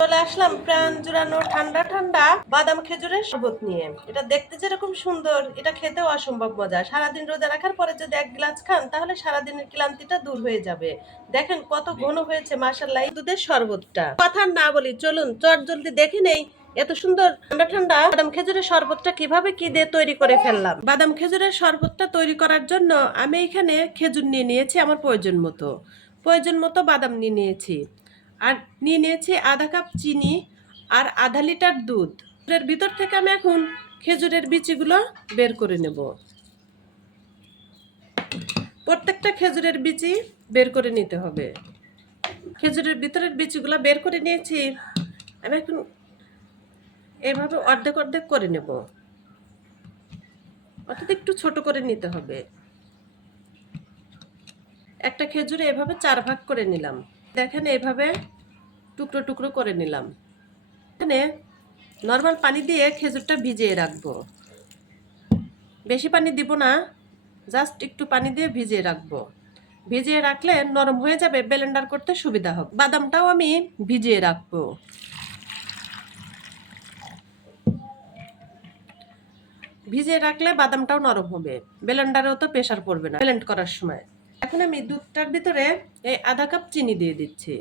চলে আসলাম প্রাণ জুড়ানো ঠান্ডা ঠান্ডা বাদাম খেজুরের শরবত নিয়ে। এটা দেখতে যেরকম সুন্দর, এটা খেতেও অসম্ভব মজা। সারাদিন রোজা রাখার পরে যদি এক গ্লাস খান, তাহলে সারাদিনের ক্লান্তিটা দূর হয়ে যাবে। দেখেন কত ঘন হয়েছে মাসাল্লাহ দুধের শরবতটা। কথা না বলি, চলুন চট জলদি দেখে নেই এত সুন্দর ঠান্ডা ঠান্ডা বাদাম খেজুরের শরবতটা কীভাবে কি দিয়ে তৈরি করে ফেললাম। বাদাম খেজুরের শরবতটা তৈরি করার জন্য আমি এখানে খেজুর নিয়ে নিয়েছি আমার প্রয়োজন মতো। প্রয়োজন মতো বাদাম নিয়ে নিয়েছি। আর নিয়ে নিয়েছি আধা কাপ চিনি আর আধা লিটার দুধ। এর ভিতর থেকে আমি এখন খেজুরের বিচিগুলো বের করে নেব। প্রত্যেকটা খেজুরের বিচি বের করে নিতে হবে। খেজুরের ভিতরের বিচিগুলো বের করে নিয়েছি। আমি এখন এভাবে অর্ধেক অর্ধেক করে নেব। অর্থাৎ একটু ছোট করে নিতে হবে। একটা খেজুরে এভাবে চার ভাগ করে নিলাম। দেখেন এইভাবে টুকরো টুকরো করে নিলাম। এখানে নর্মাল পানি দিয়ে খেজুরটা ভিজিয়ে রাখব। বেশি পানি দিব না, জাস্ট একটু পানি দিয়ে ভিজিয়ে রাখব। ভিজিয়ে রাখলে নরম হয়ে যাবে, ব্লেন্ডার করতে সুবিধা হবে। বাদামটাও আমি ভিজিয়ে রাখব। ভিজিয়ে রাখলে বাদামটাও নরম হবে, ব্লেন্ডারেও তো প্রেশার পড়বে না, ব্লেন্ড করার সময়। এখন আমি দুধটার ভিতরে এই আধা কাপ চিনি দিয়ে দিচ্ছি।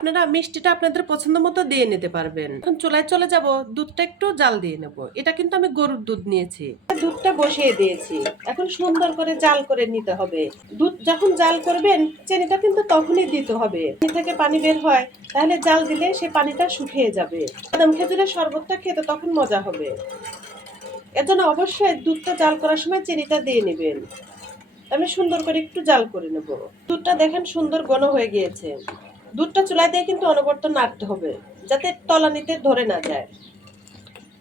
আপনারা মিষ্টিটা আপনাদের পছন্দ মতো দিয়ে নিতে পারবেন। এখন চুলায় চলে যাব, দুধটা একটু জাল দিয়ে নেব। এটা কিন্তু আমি গরুর দুধ নিয়েছি। দুধটা বসিয়ে দিয়েছি। এখন সুন্দর করে জাল করে নিতে হবে। দুধ যখন জাল করবেন, চিনিটা কিন্তু তখনই দিতে হবে। থেকে পানি বের হয়, তাহলে জাল দিলে সে পানিটা শুকিয়ে যাবে। বাদাম খেজুরের শরবতটা খেতে তখন মজা হবে। এর জন্য অবশ্যই দুধটা জাল করার সময় চিনিটা দিয়ে নেবেন। আমি সুন্দর করে একটু জাল করে নেব। দুধটা দেখেন সুন্দর ঘন হয়ে গিয়েছে। দুধটা চুলায় দিয়ে কিন্তু অনবর্ত নাড়তে হবে, যাতে তলানিতে ধরে না যায়।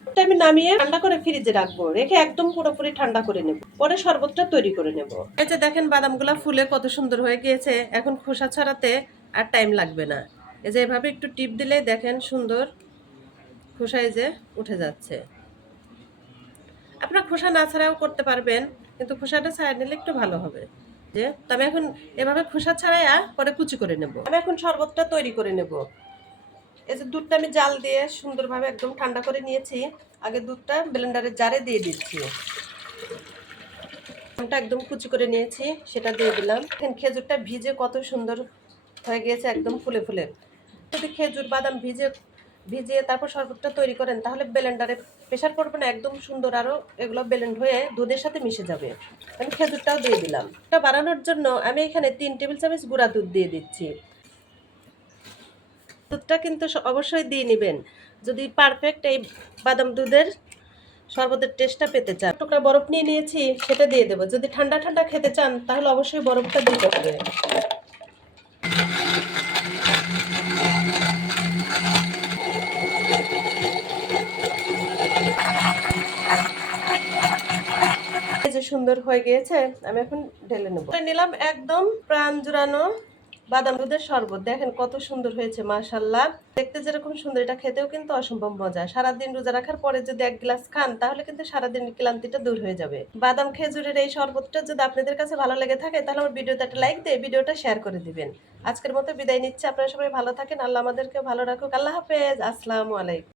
দুধটা আমি নামিয়ে ঠান্ডা করে ফ্রিজে রাখব, রেখে একদম পুরোপুরি ঠান্ডা করে নেব। পরে শরবতটা তৈরি করে নেব। এই যে দেখেন বাদামগুলা ফুলে কত সুন্দর হয়ে গিয়েছে, এখন খোসা ছড়াতে আর টাইম লাগবে না। এই যে এভাবে একটু টিপ দিলে দেখেন সুন্দর খোসা এই যে উঠে যাচ্ছে। আপনার খোসা না ছাড়াও করতে পারবেন, কিন্তু খোসাটা ছাড়া নিলে একটু ভালো হবে। যে, তো আমি এখন এভাবে খোসা ছাড়াইয়া পরে কুচি করে নেব। আমি এখন শরবতটা তৈরি করে নেব। এই যে দুধটা আমি জাল দিয়ে সুন্দরভাবে একদম ঠান্ডা করে নিয়েছি। আগে দুধটা ব্লেন্ডারের জারে দিয়ে দিচ্ছি। একদম কুচি করে নিয়েছি, সেটা দিয়ে দিলাম। এখন খেজুরটা ভিজে কত সুন্দর হয়ে গিয়েছে, একদম ফুলে ফুলে। যদি খেজুর বাদাম ভিজে ভিজিয়ে তারপর শরবতটা তৈরি করেন, তাহলে ব্লেন্ডারে প্রেশার পড়বে না, একদম সুন্দর আরও এগুলো ব্লেন্ড হয়ে দুধের সাথে মিশে যাবে। আমি খেজুরটাও দিয়ে দিলাম। এটা বাড়ানোর জন্য আমি এখানে তিন টেবিল চামচ গুঁড়া দুধ দিয়ে দিচ্ছি। দুধটা কিন্তু অবশ্যই দিয়ে নেবেন। যদি পারফেক্ট এই বাদাম দুধের শরবতের টেস্টটা পেতে চান। টুকরা বরফ নিয়ে নিয়েছি, সেটা দিয়ে দেবো। যদি ঠান্ডা ঠান্ডা খেতে চান, তাহলে অবশ্যই বরফটা দিতে হবে। যে সুন্দর হয়ে গিয়েছে, আমি এখন ঢেলে নেব। নিলাম একদম প্রাণ জুড়ানো বাদাম দুধের শরবত। দেখেন কত সুন্দর হয়েছে মাশাল্লাহ দেখতে যেরকম সুন্দর, এটা খেতেও কিন্তু অসম্ভব মজা। সারাদিন রোজা রাখার পরে যদি এক গ্লাস খান, তাহলে কিন্তু সারাদিন ক্লান্তিটা দূর হয়ে যাবে। বাদাম খেজুরের এই শরবতটা যদি আপনাদের কাছে ভালো লেগে থাকে, তাহলে আমার ভিডিওতে একটা লাইক দিয়ে ভিডিওটা শেয়ার করে দিবেন। আজকের মতো বিদায় নিচ্ছে, আপনারা সবাই ভালো থাকেন, আল্লাহ আমাদেরকে ভালো রাখুক। আল্লাহ হাফেজ, আসসালামু আলাইকুম।